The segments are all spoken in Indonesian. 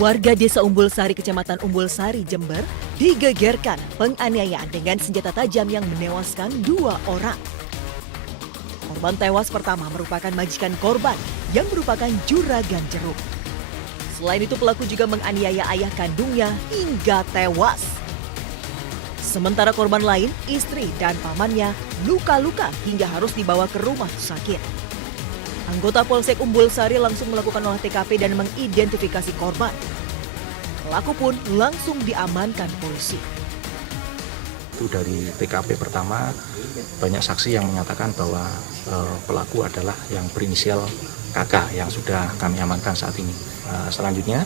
Warga Desa Umbul Sari, Kecamatan Umbul Sari, Jember, digegerkan penganiayaan dengan senjata tajam yang menewaskan 2 orang. Korban tewas pertama merupakan majikan korban yang merupakan juragan jeruk. Selain itu pelaku juga menganiaya ayah kandungnya hingga tewas. Sementara korban lain, istri dan pamannya luka-luka hingga harus dibawa ke rumah sakit. Anggota Polsek Umbul Sari langsung melakukan olah TKP dan mengidentifikasi korban. Pelaku pun langsung diamankan polisi. Itu dari TKP pertama banyak saksi yang menyatakan bahwa pelaku adalah yang berinisial KK yang sudah kami amankan saat ini. Selanjutnya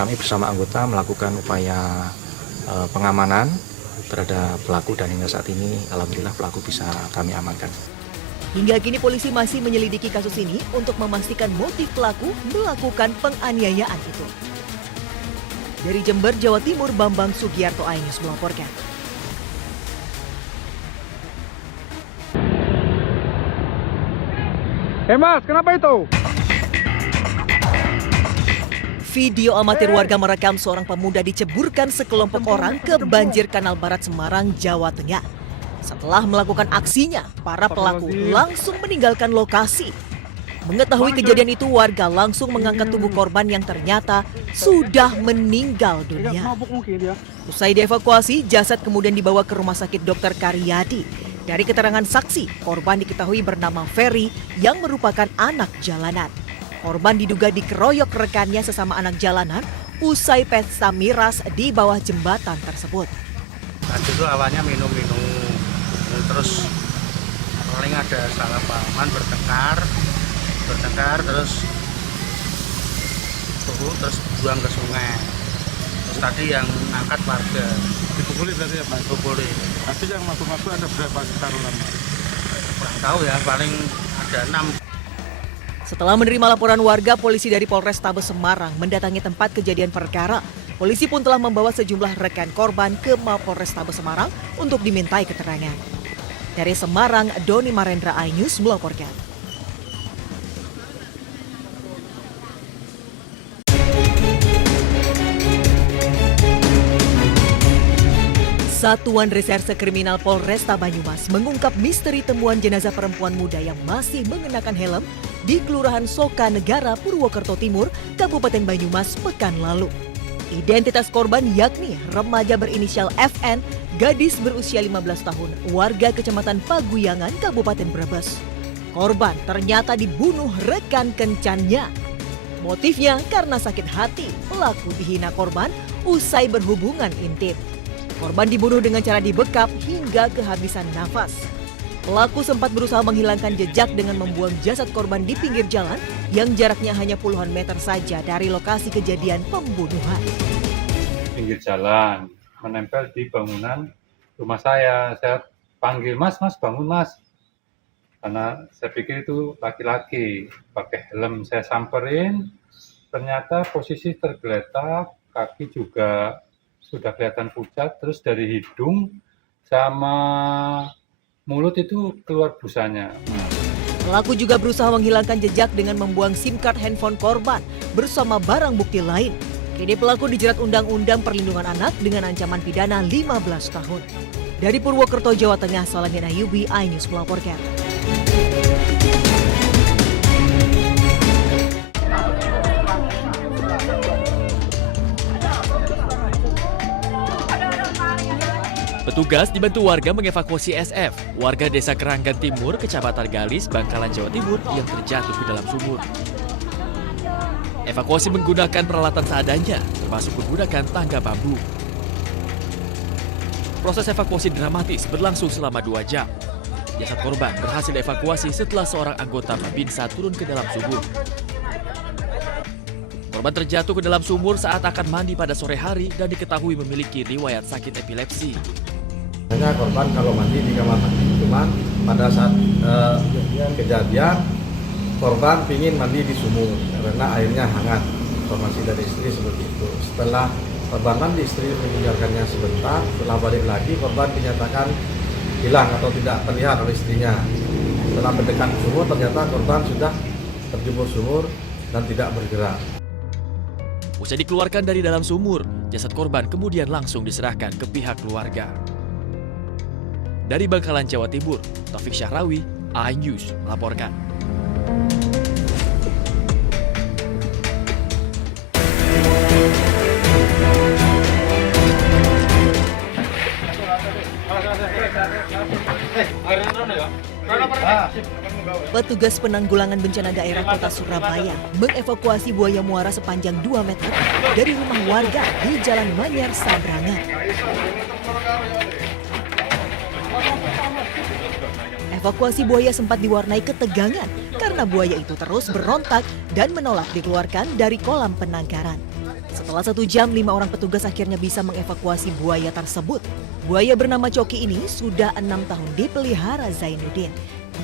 kami bersama anggota melakukan upaya pengamanan terhadap pelaku dan hingga saat ini alhamdulillah pelaku bisa kami amankan. Hingga kini polisi masih menyelidiki kasus ini untuk memastikan motif pelaku melakukan penganiayaan itu. Dari Jember, Jawa Timur, Bambang Sugiarto, iNews melaporkan. Mas, kenapa itu? Video amatir warga merekam seorang pemuda diceburkan sekelompok orang ke banjir Kanal Barat Semarang, Jawa Tengah. Setelah melakukan aksinya, para pelaku langsung meninggalkan lokasi. Mengetahui kejadian itu, warga langsung mengangkat tubuh korban yang ternyata sudah meninggal dunia. Usai dievakuasi, jasad kemudian dibawa ke Rumah Sakit Dr. Karyadi. Dari keterangan saksi, korban diketahui bernama Ferry yang merupakan anak jalanan. Korban diduga dikeroyok rekannya sesama anak jalanan usai pesta miras di bawah jembatan tersebut. Tadi itu awalnya minum-minum, terus paling ada salah pahaman bertengkar terus buang ke sungai. Terus tadi yang angkat warga. Dipukuli berarti ya Pak? Dipukuli. Tapi yang masuk-masuk ada berapa taruhan? Kurang tahu ya, paling ada 6. Setelah menerima laporan warga, polisi dari Polrestabes Semarang mendatangi tempat kejadian perkara. Polisi pun telah membawa sejumlah rekan korban ke Mapolrestabes Semarang untuk dimintai keterangan. Dari Semarang, Doni Marendra, iNews melaporkan. Satuan Reserse Kriminal Polresta Banyumas mengungkap misteri temuan jenazah perempuan muda yang masih mengenakan helm di Kelurahan Soka Negara, Purwokerto Timur, Kabupaten Banyumas pekan lalu. Identitas korban yakni remaja berinisial FN, gadis berusia 15 tahun, warga Kecamatan Paguyangan, Kabupaten Brebes. Korban ternyata dibunuh rekan kencannya. Motifnya karena sakit hati, pelaku dihina korban usai berhubungan intim. Korban dibunuh dengan cara dibekap hingga kehabisan nafas. Pelaku sempat berusaha menghilangkan jejak dengan membuang jasad korban di pinggir jalan yang jaraknya hanya puluhan meter saja dari lokasi kejadian pembunuhan. Pinggir jalan, menempel di bangunan rumah saya. Saya panggil, mas bangun mas. Karena saya pikir itu laki-laki, pakai helm. Saya samperin, ternyata posisi tergeletak, kaki juga sudah kelihatan pucat, terus dari hidung sama mulut itu keluar busanya. Pelaku juga berusaha menghilangkan jejak dengan membuang SIM card handphone korban bersama barang bukti lain. Kini pelaku dijerat Undang-Undang Perlindungan Anak dengan ancaman pidana 15 tahun. Dari Purwokerto, Jawa Tengah, Salahin Ayubi, iNews melaporkan. Petugas dibantu warga mengevakuasi SF, warga Desa Keranggan Timur, Kecamatan Galis, Bangkalan, Jawa Timur yang terjatuh ke dalam sumur. Evakuasi menggunakan peralatan seadanya, termasuk menggunakan tangga bambu. Proses evakuasi dramatis berlangsung selama 2 jam. Jasad korban berhasil dievakuasi setelah seorang anggota Babinsa turun ke dalam sumur. Korban terjatuh ke dalam sumur saat akan mandi pada sore hari dan diketahui memiliki riwayat sakit epilepsi. Hanya korban kalau mandi di kamar mandi, cuman pada saat kejadian korban ingin mandi di sumur karena airnya hangat. Informasi dari istri seperti itu. Setelah korban mandi, istri meninggalkannya sebentar. Setelah balik lagi, korban dinyatakan hilang atau tidak terlihat oleh istrinya. Setelah mendekat sumur, ternyata korban sudah terjebur sumur dan tidak bergerak. Usai dikeluarkan dari dalam sumur, jasad korban kemudian langsung diserahkan ke pihak keluarga. Dari Bangkalan, Jawa Timur, Taufik Syahrawi, iNews melaporkan. Petugas penanggulangan bencana daerah Kota Surabaya mengevakuasi buaya muara sepanjang 2 meter dari rumah warga di Jalan Manyar, Sabrangan. Evakuasi buaya sempat diwarnai ketegangan karena buaya itu terus berontak dan menolak dikeluarkan dari kolam penangkaran. Setelah 1 jam, 5 orang petugas akhirnya bisa mengevakuasi buaya tersebut. Buaya bernama Coki ini sudah 6 tahun dipelihara Zainuddin.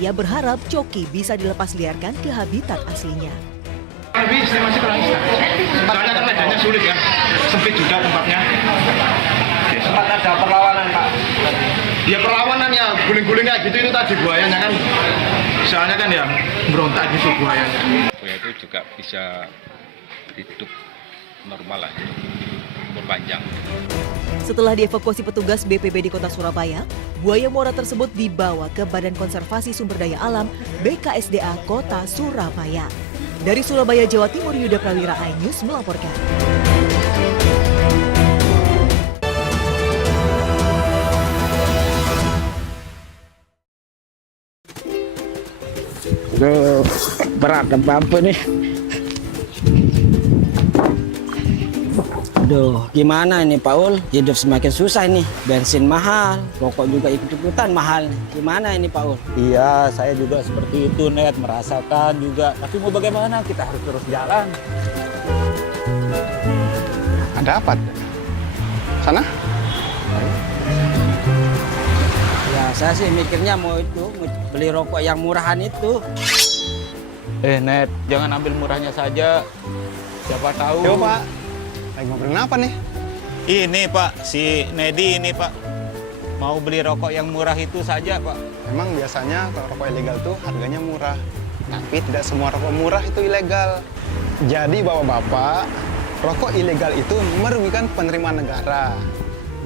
Ia berharap Coki bisa dilepas liarkan ke habitat aslinya. Soalnya kan medannya sulit ya, sempit juga tempatnya. Sempat ada perlawanan, Pak. Ya perlawanan ya, guling-guling kayak gitu itu tadi buayanya kan. Soalnya kan ya berontak gitu buayanya. Buaya itu juga bisa hidup normal lah, umur panjang. Setelah dievakuasi petugas BPBD Kota Surabaya, buaya muara tersebut dibawa ke Badan Konservasi Sumber Daya Alam BKSDA Kota Surabaya. Dari Surabaya, Jawa Timur, Yuda Prawira, iNews melaporkan. Aduh, berat apa nih? Aduh, gimana ini Paul? Hidup semakin susah nih. Bensin mahal, rokok juga ikut-ikutan mahal. Gimana ini Paul? Iya, saya juga seperti itu, Net. Merasakan juga. Tapi mau bagaimana? Kita harus terus jalan. Ada apa? Sana? Ya, saya sih mikirnya mau beli rokok yang murahan itu. Net, jangan ambil murahnya saja. Siapa tahu. Yo Pak, lagi ngobrolin apa nih? Ini Pak, si Nedi ini Pak. Mau beli rokok yang murah itu saja Pak. Emang biasanya kalau rokok ilegal tuh harganya murah. Tapi tidak semua rokok murah itu ilegal. Jadi bapak-bapak, rokok ilegal itu merugikan penerimaan negara.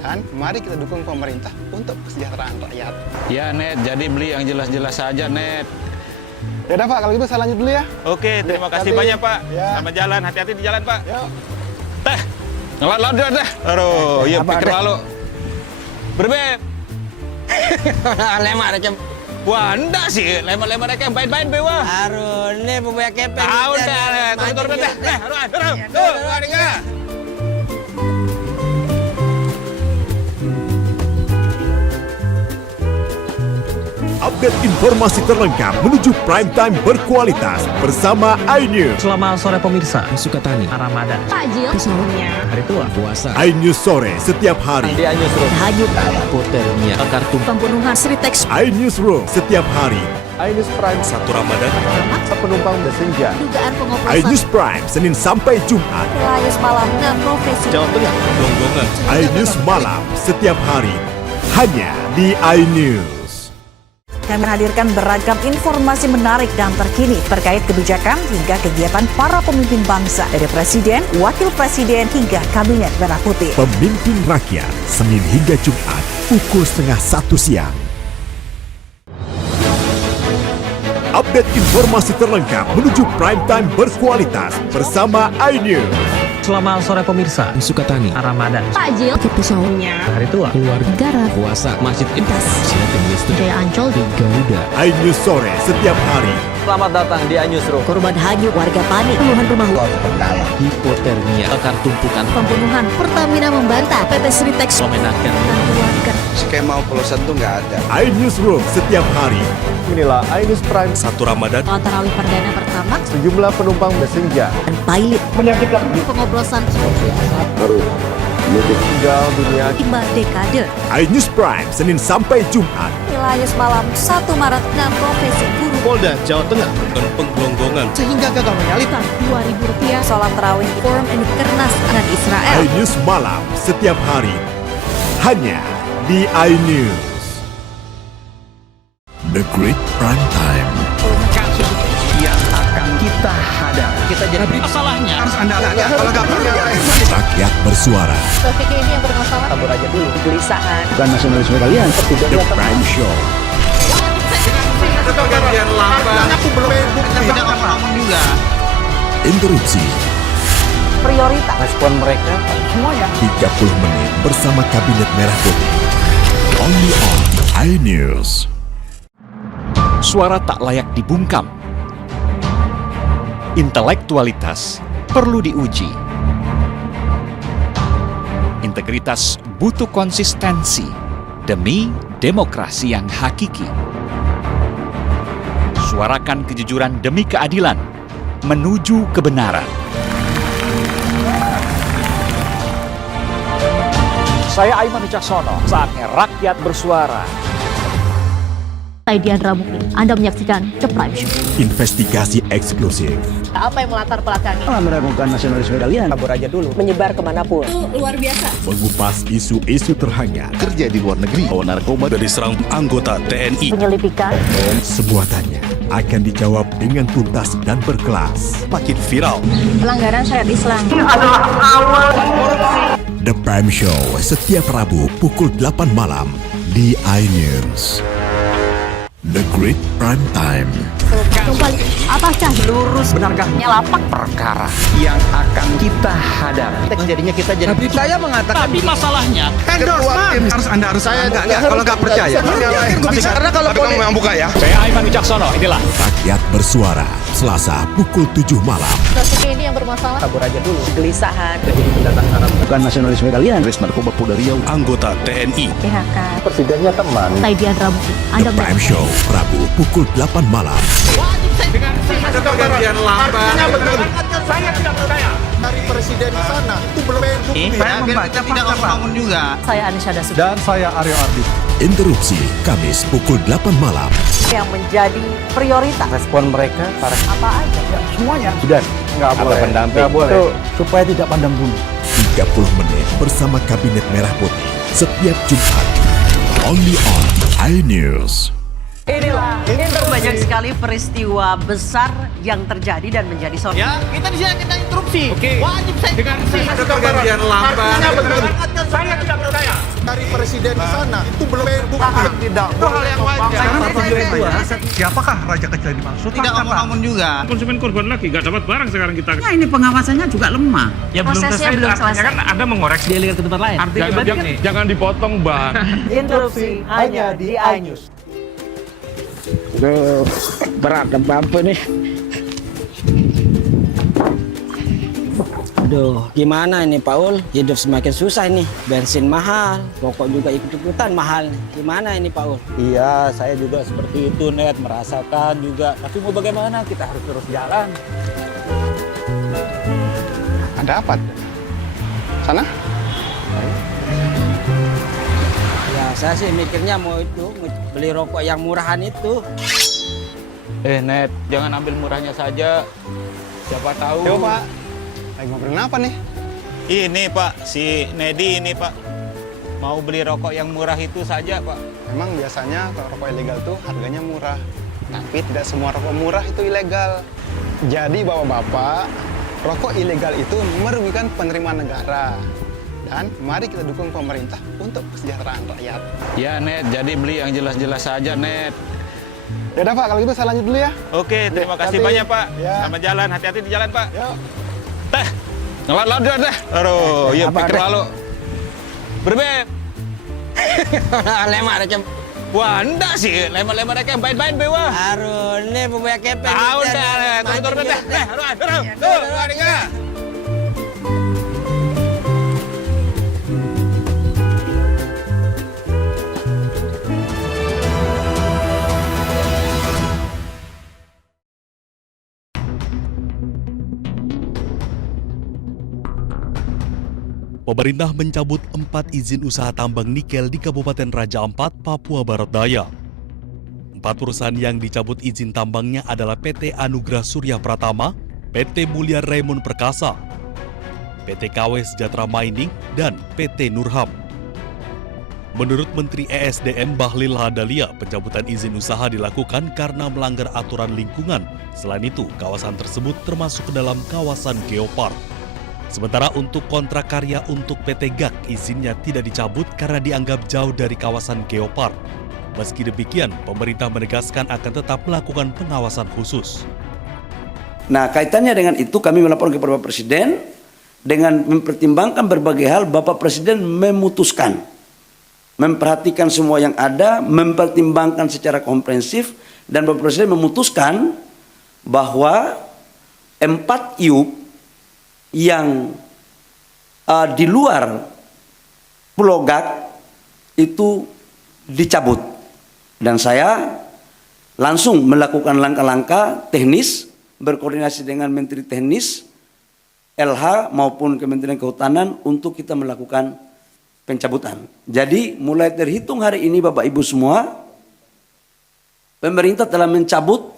Dan mari kita dukung pemerintah untuk kesejahteraan rakyat. Ya Net, jadi beli yang jelas-jelas saja Net. Ya udah Pak, kalau gitu saya lanjut dulu ya. Oke, terima kasih Hati-hati. banyak Pak. Ya. Selamat jalan, hati-hati di jalan Pak. Yuk. Teh, ngelot-lot deh. Aduh, iya Apa, pikir Teh? lalu. Berbeb. Lemar aja. Wah, enggak sih. Lemar-lemar kayak main-main bewa. Aduh, ini pembayar kepeng. Tahu deh, turun deh. Tuh, enggak. Update informasi terlengkap menuju prime time berkualitas bersama iNews. Selamat sore pemirsa, Sukatani, Ramadan, Takjil, sahurnya, hari tua, puasa, iNews sore setiap hari. di iNewsroom, Hanyut, poternya, kartu, pembunuhan Sritex, iNews Room setiap hari. iNews Prime 1 Ramadan, penumpang bersenja, dugaan pengoplosan, iNews Prime Senin sampai Jumat. Layus Malam, dan Profesi Jawa Tengah, Longgongan, iNews malam setiap hari hanya di iNews. Kami menghadirkan beragam informasi menarik dan terkini terkait kebijakan hingga kegiatan para pemimpin bangsa dari Presiden, Wakil Presiden hingga Kabinet Merah Putih. Pemimpin Rakyat Senin hingga Jumat pukul 12:30 siang. Update informasi terlengkap menuju prime time berkualitas bersama iNews. Selamat sore pemirsa, Sukatani, Ramadan, Takjil, sahurnya, hari tua, keluarga, negara, puasa, masjid intas, silakan listrik, Jaya Ancol, Garuda. iNews sore setiap hari. Selamat datang di iNewsroom. korban hanyut, warga panik, puluhan rumah Hipotermia, akar tumpukan, pembunuhan, Pertamina membantah, PT Sritex, memenangkan, dan keluarga. Skema oplosan tuh nggak ada. iNews Room setiap hari. Inilah iNews Prime 1 Ramadan, Sholat tarawih perdana pertama sejumlah penumpang bersenja, dan pilot. pengoplosan tinggal dunia, timbal dekade. iNews Prime Senin sampai Jumat. Layus Malam 1 Maret dan Profesi Guru Polda Jawa Tengah, dan penggelonggongan, sehingga gagal menyalip. Rp2.000 sholat tarawih forum ini Kernas dan Israel. iNews malam setiap hari hanya di iNews. The Great Prime Time. yang akan kita hadap. Kita jadi masalahnya harus Anda kalau nggak percaya. Rakyat bersuara. Taufik ini yang bermasalah. Kabur aja dulu. Kegelisahan. Bukan nasionalisme kalian. The Prime Show. Pergantian lambat. Aku belum tidak ngomong juga. Interupsi. Prioritas. Respon mereka semuanya. 30 menit bersama Kabinet Merah Putih. Only on iNews. Suara tak layak dibungkam. Intelektualitas perlu diuji. Integritas butuh konsistensi demi demokrasi yang hakiki. Suarakan kejujuran demi keadilan menuju kebenaran. Saya Aiman Wicaksono, saatnya rakyat bersuara. Saya Diandra Mukti. Anda menyaksikan The Prime Show. Investigasi eksklusif. Apa yang melatar belakangi? Meragukan nasionalisme kalian. Kabur aja dulu. Menyebar kemanapun. Itu luar biasa. Mengupas isu-isu terhangat. Kerja di luar negeri, bawa narkoba dari serang anggota TNI. Penyelidikan. Semua tanya akan dijawab dengan tuntas dan berkelas. Makin viral. Pelanggaran syariat Islam. The Prime Show setiap Rabu pukul 8 malam di iNews. The Great Prime Time. Kembali. Apakah lurus benarkah lapak Perkara yang akan kita hadapi. Jadinya kita jadi. Tapi saya mengatakan. Tapi masalahnya. Endorsement harus Anda harus saya nggak kalau nggak percaya. Karena kalau kamu yang buka ya. Saya Aiman Wicaksono, inilah Rakyat bersuara Selasa pukul 7 malam. Taufik ini yang bermasalah. Kabur aja dulu. Kegelisahan. Jadi pendatang Arab. Bukan nasionalisme kalian. Res narkoba Polda Riau, anggota TNI. PHK. Presidennya teman. Saya Diandra Mukti. The Prime Show Rabu pukul 8 malam. Pergantian lambat. Saya tidak percaya. Dari presiden di sana itu belum bukti. Saya membaca tidak ngomong juga. Saya Anisha Dasuki. Dan saya Aryo Ardi. Interupsi Kamis pukul 8 malam. Yang menjadi prioritas. Respon mereka para Apa aja? semuanya sudah nggak boleh. Nggak boleh. Itu supaya tidak pandang bulu. 30 menit bersama Kabinet Merah Putih setiap Jumat. Only on iNews. Inilah banyak sekali peristiwa besar yang terjadi dan menjadi sorotan. Ya, kita di sini kita interupsi. Wajib saya dengar ada pergantian lambat. Saya tidak percaya. Dari presiden di sana itu belum bukti. Tidak. Itu hal yang wajar. Siapakah raja kecil dimaksud? Tidak ngomong juga. Konsumen korban lagi, nggak dapat barang sekarang kita. Nah, ini pengawasannya juga lemah. Ya Prosesnya belum selesai. Kan Anda mengoreksi. Dia lihat ke tempat lain. Jangan dipotong, Bang. Interupsi hanya di iNews. Aduh, berat bambu nih. Aduh, gimana ini Paul? Hidup semakin susah ini. Bensin mahal, rokok juga ikut-ikutan mahal. Gimana ini Paul? Iya, saya juga seperti itu, Net, merasakan juga. Tapi mau bagaimana? Kita harus terus jalan. Ada apa? Sana? Ya, saya sih mikirnya mau beli rokok yang murahan itu. Net, jangan ambil murahnya saja. Siapa tahu. Yo, Pak. Lagi ngobrolin apa nih? Ini, Pak, si Nedi ini, Pak. Mau beli rokok yang murah itu saja, Pak. Memang biasanya kalau rokok ilegal tuh harganya murah. Tapi tidak semua rokok murah itu ilegal. Jadi Bapak-bapak, rokok ilegal itu merugikan penerimaan negara. Dan mari kita dukung pemerintah untuk kesejahteraan rakyat. Ya, Net, jadi beli yang jelas-jelas saja, Net. Ya udah Pak, kalau gitu saya lanjut dulu ya. Oke, terima kasih banyak, Pak. Ya. Selamat jalan, hati-hati di jalan, Pak. Yuk. Teh, ngelat deh. Aduh, iya pikir lalu. Berbeb. Lemar aja. Wah, enggak sih. Lemar-lemar kayak bain-bain bewa. Aduh, ini pembayar kepeng. Tahu dah, turun deh. Turun. Tuh, Pemerintah mencabut 4 izin usaha tambang nikel di Kabupaten Raja Ampat, Papua Barat Daya. 4 perusahaan yang dicabut izin tambangnya adalah PT Anugrah Surya Pratama, PT Mulia Raymond Perkasa, PT KW Sejahtera Mining, dan PT Nurham. Menurut Menteri ESDM Bahlil Lahadalia, pencabutan izin usaha dilakukan karena melanggar aturan lingkungan. Selain itu, kawasan tersebut termasuk ke dalam kawasan geopark. Sementara untuk kontrak karya untuk PT GAK, izinnya tidak dicabut karena dianggap jauh dari kawasan geopark. Meski demikian, pemerintah menegaskan akan tetap melakukan pengawasan khusus. Nah, kaitannya dengan itu kami melapor kepada Bapak Presiden dengan mempertimbangkan berbagai hal. Bapak Presiden memutuskan, memperhatikan semua yang ada, mempertimbangkan secara komprehensif, dan Bapak Presiden memutuskan bahwa 4 IUP yang di luar Pulau GAK itu dicabut. Dan saya langsung melakukan langkah-langkah teknis, berkoordinasi dengan Menteri Teknis, LH maupun Kementerian Kehutanan untuk kita melakukan pencabutan. Jadi mulai terhitung hari ini Bapak Ibu semua, pemerintah telah mencabut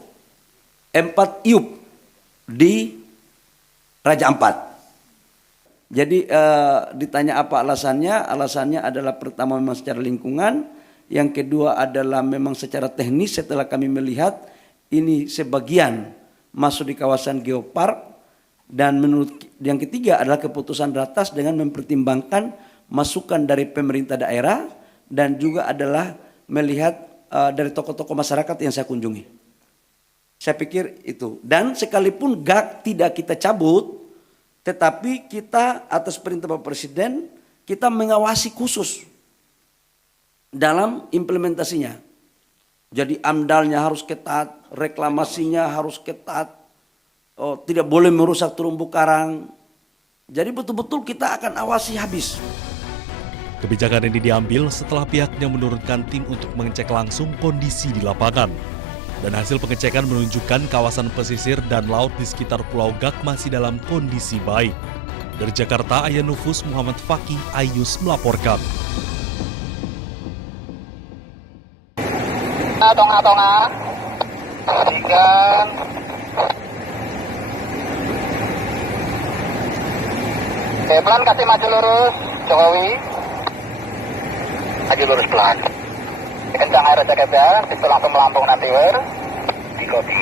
4 IUP di Raja Ampat. Jadi ditanya apa alasannya? Alasannya adalah pertama memang secara lingkungan, yang kedua adalah memang secara teknis setelah kami melihat ini sebagian masuk di kawasan geopark, dan menurut yang ketiga adalah keputusan ratas dengan mempertimbangkan masukan dari pemerintah daerah dan juga adalah melihat dari tokoh-tokoh masyarakat yang saya kunjungi. Saya pikir itu. Dan sekalipun GAK tidak kita cabut, tetapi kita atas perintah Bapak Presiden, kita mengawasi khusus dalam implementasinya. Jadi AMDAL-nya harus ketat, reklamasinya harus ketat, tidak boleh merusak terumbu karang. Jadi betul-betul kita akan awasi habis. Kebijakan ini diambil setelah pihaknya menurunkan tim untuk mengecek langsung kondisi di lapangan. Dan hasil pengecekan menunjukkan kawasan pesisir dan laut di sekitar Pulau GAK masih dalam kondisi baik. Dari Jakarta, Ayah Nufus Muhammad Fakih, iNews melaporkan. Tonga-tonga, pelan kasih maju lurus, Jokowi. Maju lurus pelan. Kencang air jaket ya, itu langsung melambung nanti dikodi.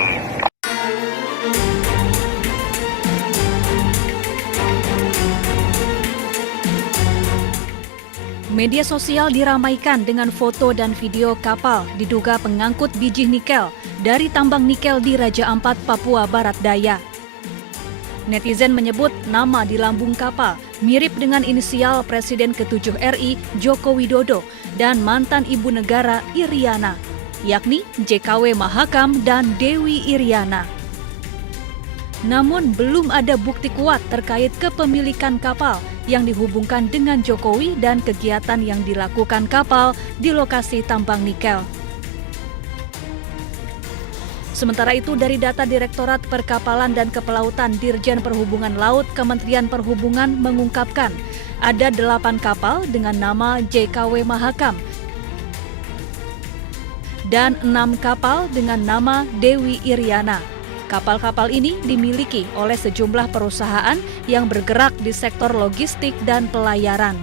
Media sosial diramaikan dengan foto dan video kapal diduga pengangkut biji nikel dari tambang nikel di Raja Ampat, Papua Barat Daya. Netizen menyebut nama di lambung kapal mirip dengan inisial Presiden ke-7 RI Joko Widodo dan mantan Ibu Negara Iriana, yakni JKW Mahakam dan Dewi Iriana. Namun belum ada bukti kuat terkait kepemilikan kapal yang dihubungkan dengan Jokowi dan kegiatan yang dilakukan kapal di lokasi tambang nikel. Sementara itu, dari data Direktorat Perkapalan dan Kepelautan Dirjen Perhubungan Laut Kementerian Perhubungan mengungkapkan ada 8 kapal dengan nama JKW Mahakam dan 6 kapal dengan nama Dewi Iriana. Kapal-kapal ini dimiliki oleh sejumlah perusahaan yang bergerak di sektor logistik dan pelayaran.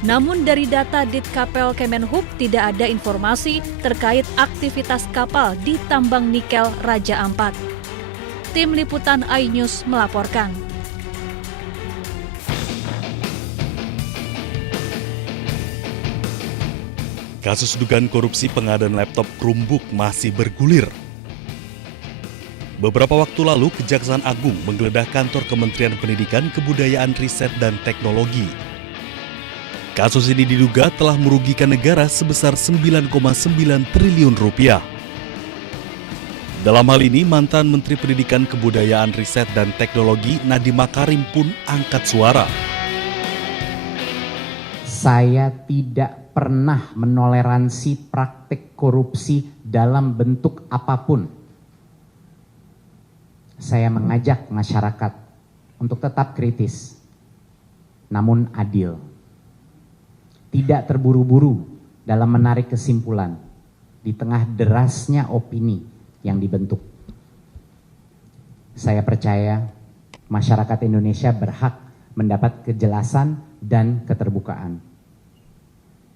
Namun dari data Ditkapel Kemenhub tidak ada informasi terkait aktivitas kapal di tambang nikel Raja Ampat. Tim Liputan iNews melaporkan. Kasus dugaan korupsi pengadaan laptop Chromebook masih bergulir. Beberapa waktu lalu, Kejaksaan Agung menggeledah kantor Kementerian Pendidikan, Kebudayaan, Riset, dan Teknologi. Kasus ini diduga telah merugikan negara sebesar 9,9 triliun rupiah. Dalam hal ini, mantan Menteri Pendidikan, Kebudayaan, Riset, dan Teknologi Nadiem Makarim pun angkat suara. Saya tidak pernah menoleransi praktik korupsi dalam bentuk apapun. Saya mengajak masyarakat untuk tetap kritis, namun adil. Tidak terburu-buru dalam menarik kesimpulan di tengah derasnya opini yang dibentuk. Saya percaya masyarakat Indonesia berhak mendapat kejelasan dan keterbukaan.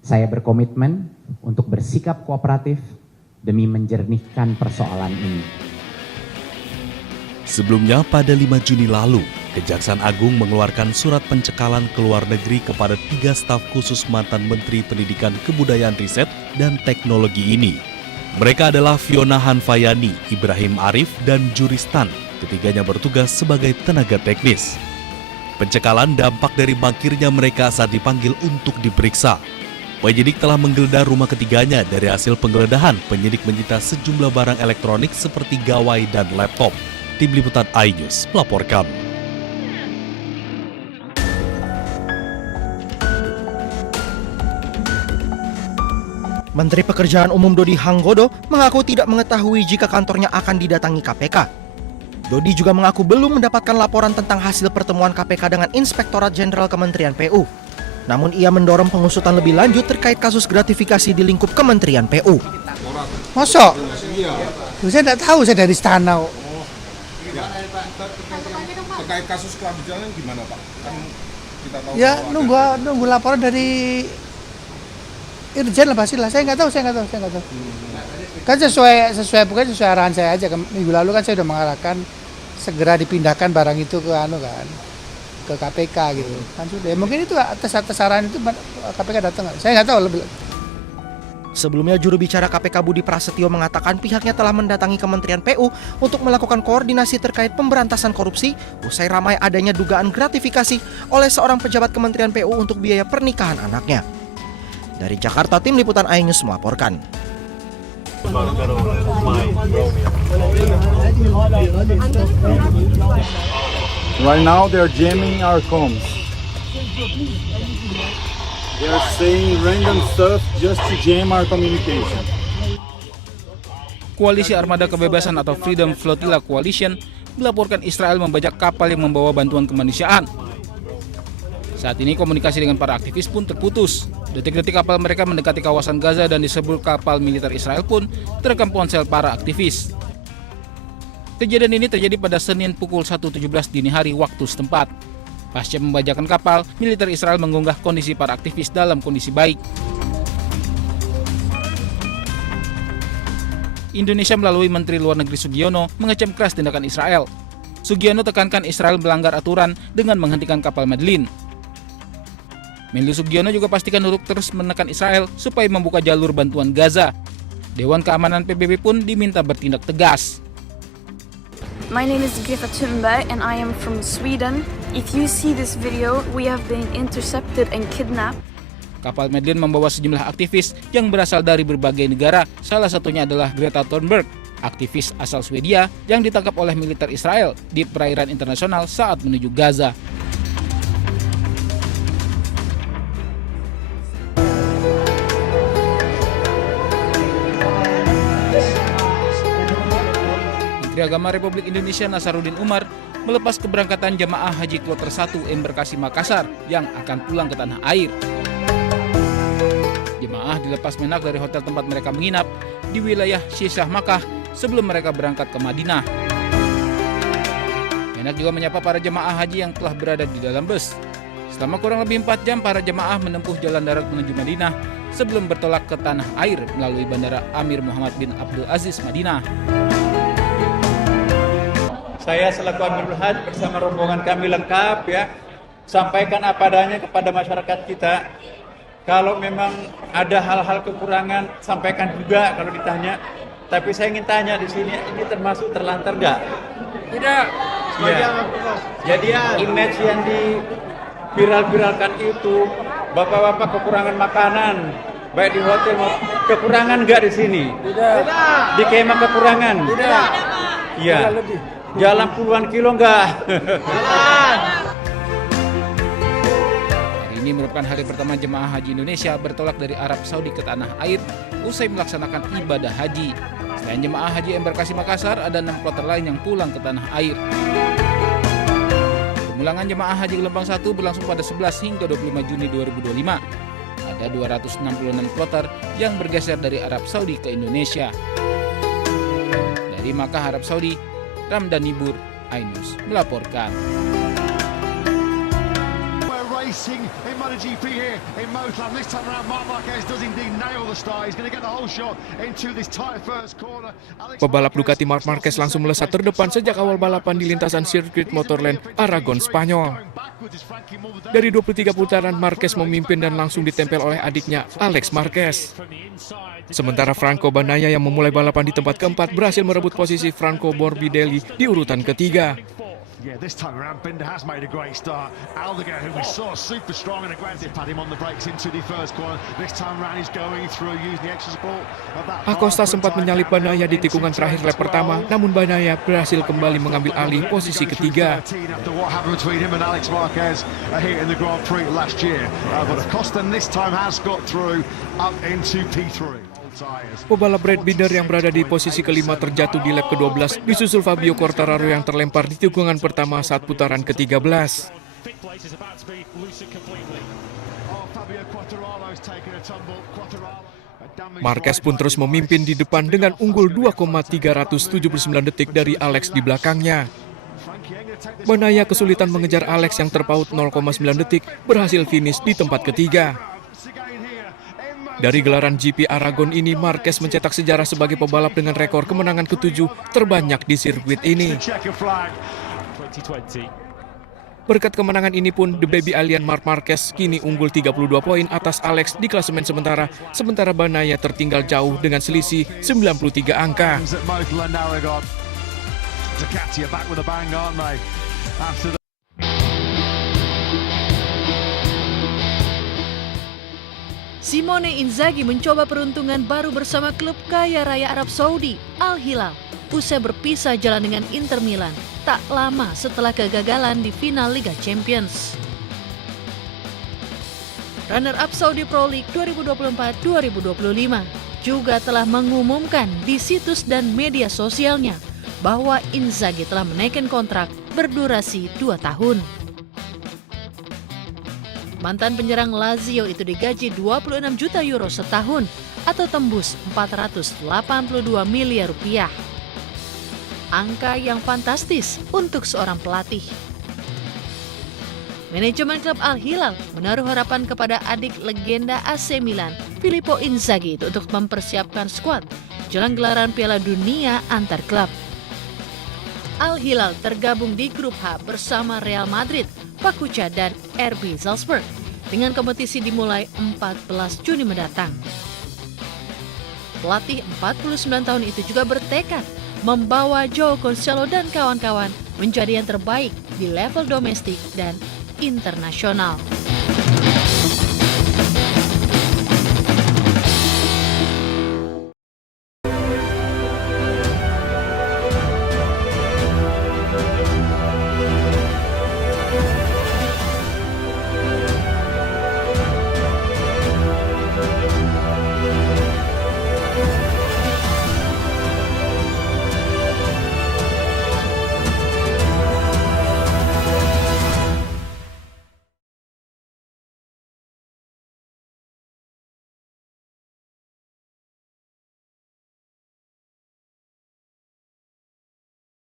Saya berkomitmen untuk bersikap kooperatif demi menjernihkan persoalan ini. Sebelumnya pada 5 Juni lalu, Kejaksaan Agung mengeluarkan surat pencekalan ke luar negeri kepada 3 staf khusus mantan Menteri Pendidikan Kebudayaan Riset dan Teknologi ini. Mereka adalah Fiona Hanfayani, Ibrahim Arif, dan Juristan. Ketiganya bertugas sebagai tenaga teknis. Pencekalan dampak dari mangkirnya mereka saat dipanggil untuk diperiksa. Penyidik telah menggeledah rumah ketiganya. Dari hasil penggeledahan, penyidik menyita sejumlah barang elektronik seperti gawai dan laptop. Tim Liputan iNews melaporkan. Menteri Pekerjaan Umum Dodi Hanggodo mengaku tidak mengetahui jika kantornya akan didatangi KPK. Dodi juga mengaku belum mendapatkan laporan tentang hasil pertemuan KPK dengan Inspektorat Jenderal Kementerian PU. Namun ia mendorong pengusutan lebih lanjut terkait kasus gratifikasi di lingkup Kementerian PU. Masa? Saya tidak tahu, saya dari istana. Terkait kasus kelanjutannya gimana Pak? Kan kita tahu ya nunggu laporan dari Irjen lah pastilah. Saya nggak tahu. Kan sesuai arahan saya aja. Minggu lalu kan saya sudah mengarahkan segera dipindahkan barang itu ke KPK gitu. Kan sudah. Mungkin itu atas arahan itu KPK datang. Saya nggak tahu lebih. Sebelumnya juru bicara KPK Budi Prasetyo mengatakan pihaknya telah mendatangi Kementerian PU untuk melakukan koordinasi terkait pemberantasan korupsi usai ramai adanya dugaan gratifikasi oleh seorang pejabat Kementerian PU untuk biaya pernikahan anaknya. Dari Jakarta, Tim Liputan iNews melaporkan. Right now they're jamming our comms. They are saying random stuff just to jam our communication. Koalisi Armada Kebebasan atau Freedom Flotilla Coalition melaporkan Israel membajak kapal yang membawa bantuan kemanusiaan. Saat ini komunikasi dengan para aktivis pun terputus. Detik-detik kapal mereka mendekati kawasan Gaza dan disebut kapal militer Israel pun terekam ponsel para aktivis. Kejadian ini terjadi pada Senin pukul 1.17 dini hari waktu setempat. Pasca pembajakan kapal, militer Israel mengunggah kondisi para aktivis dalam kondisi baik. Indonesia melalui Menteri Luar Negeri Sugiono mengecam keras tindakan Israel. Sugiono tekankan Israel melanggar aturan dengan menghentikan kapal Madlin. Menlu Sugiono juga pastikan untuk terus menekan Israel supaya membuka jalur bantuan Gaza. Dewan Keamanan PBB pun diminta bertindak tegas. My name is Greta Thunberg and I am from Sweden. If you see this video, we have been intercepted and kidnapped. Kapal Madlin membawa sejumlah aktivis yang berasal dari berbagai negara, salah satunya adalah Greta Thunberg, aktivis asal Swedia yang ditangkap oleh militer Israel di perairan internasional saat menuju Gaza. Menteri Agama Republik Indonesia Nasaruddin Umar melepas keberangkatan jemaah haji kloter 1 Embarkasi Makassar yang akan pulang ke tanah air. Jemaah dilepas Menak dari hotel tempat mereka menginap di wilayah Syisah Makkah sebelum mereka berangkat ke Madinah. Menak juga menyapa para jemaah haji yang telah berada di dalam bus. Selama kurang lebih 4 jam para jemaah menempuh jalan darat menuju Madinah sebelum bertolak ke tanah air melalui Bandara Amir Muhammad bin Abdul Aziz Madinah. Saya selaku Amirul Hajj bersama rombongan kami lengkap ya, sampaikan apa adanya kepada masyarakat kita. Kalau memang ada hal-hal kekurangan, sampaikan juga kalau ditanya. Tapi saya ingin tanya di sini, ini termasuk terlantar nggak? Tidak. Ya. Jadi image yang diviral-viralkan itu, bapak-bapak kekurangan makanan, baik di hotel kekurangan nggak di sini? Tidak. Di kemah kekurangan? Tidak. Iya. Jalan puluhan kilo enggak? Jalan. Hari ini merupakan hari pertama jemaah haji Indonesia bertolak dari Arab Saudi ke tanah air usai melaksanakan ibadah haji. Selain jemaah haji Embarkasi Makassar, ada 6 kloter lain yang pulang ke tanah air. Pemulangan jemaah haji gelombang 1 berlangsung pada 11 hingga 25 Juni 2025. Ada 266 kloter yang bergeser dari Arab Saudi ke Indonesia. Dari Makkah, Arab Saudi, Ramdan Nibur, iNews melaporkan. We're racing in MotoGP here. here in Motown. This time around, Marc Marquez does indeed nail the start. He's going to get the whole shot into this tight first corner. Pebalap Ducati Marc Marquez langsung melesat terdepan sejak awal balapan di lintasan sirkuit Motorland Aragon, Spanyol. Dari 23 putaran, Marquez memimpin dan langsung ditempel oleh adiknya Alex Marquez. Sementara Franco Bagnaia yang memulai balapan di tempat keempat berhasil merebut posisi Franco Morbidelli di urutan ketiga. Yeah, this time around, Binder has made a great start. Aldegar, who we saw super strong and aggressive, had him on the brakes into the first corner. This time around, he's going through using the extra support of that. Acosta sempat menyalip Bagnaia di tikungan terakhir lap pertama, namun Bagnaia berhasil kembali mengambil alih posisi ketiga. After what happened between him and Alex Marquez here in the Grand Prix last year, but Acosta this time has got through up into P3. Pebalap Brad Binder yang berada di posisi kelima terjatuh di lap ke-12, disusul Fabio Quartararo yang terlempar di tikungan pertama saat putaran ke-13. Marquez pun terus memimpin di depan dengan unggul 2,379 detik dari Alex di belakangnya. Bagnaia kesulitan mengejar Alex yang terpaut 0,9 detik, berhasil finish di tempat ketiga. Dari gelaran GP Aragon ini, Marquez mencetak sejarah sebagai pebalap dengan rekor kemenangan ke-7 terbanyak di sirkuit ini. Berkat kemenangan ini pun, The Baby Alien Marc Marquez kini unggul 32 poin atas Alex di klasemen sementara Bagnaia tertinggal jauh dengan selisih 93 angka. Simone Inzaghi mencoba peruntungan baru bersama klub kaya raya Arab Saudi, Al Hilal, usai berpisah jalan dengan Inter Milan tak lama setelah kegagalan di final Liga Champions. Runner-up Saudi Pro League 2024-2025 juga telah mengumumkan di situs dan media sosialnya bahwa Inzaghi telah menaikkan kontrak berdurasi 2 tahun. Mantan penyerang Lazio itu digaji 26 juta euro setahun atau tembus 482 miliar rupiah. Angka yang fantastis untuk seorang pelatih. Manajemen klub Al Hilal menaruh harapan kepada adik legenda AC Milan, Filippo Inzaghi, itu untuk mempersiapkan skuad jelang gelaran Piala Dunia antar klub. Al Hilal tergabung di grup H bersama Real Madrid, Pachuca dan RB Salzburg dengan kompetisi dimulai 14 Juni mendatang. Pelatih 49 tahun itu juga bertekad membawa Joao Cancelo dan kawan-kawan menjadi yang terbaik di level domestik dan internasional.